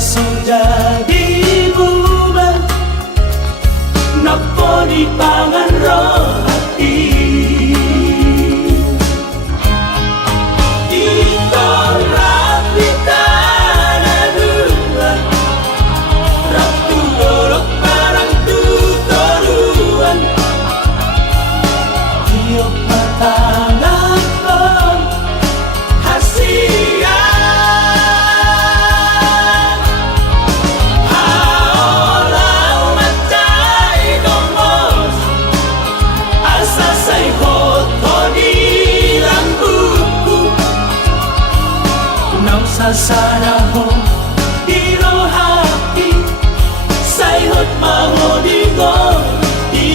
langsung jadi bubar, napa dipangan roh hati. Ditolak di tanah dua, ratu dorok barang tutoruan, tiup mata ngakon hasian. Haolau macai gomos, asa say foto di rambutku, nang sasaraho di rohati, sayhot mango di goti.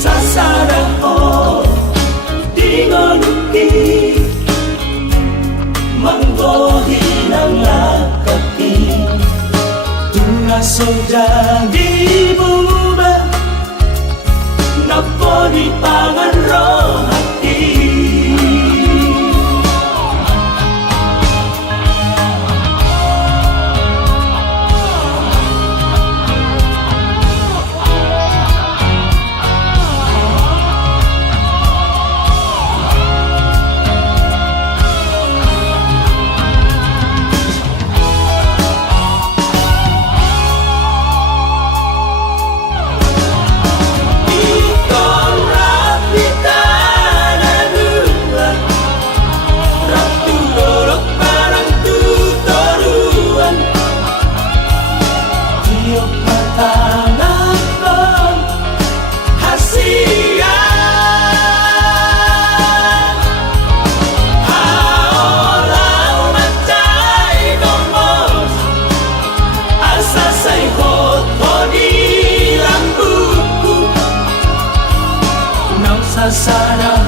Sasaraho di ngoluki, manggohi ng lakati, tunaso jadi bubar, napa dipangan roh hati. Ditolak di tanah dua, ratu dorok barang tutoruan, tiup mata ngakon hasian. Haolau macai gomos, asa say foto di rambutku, nang sasara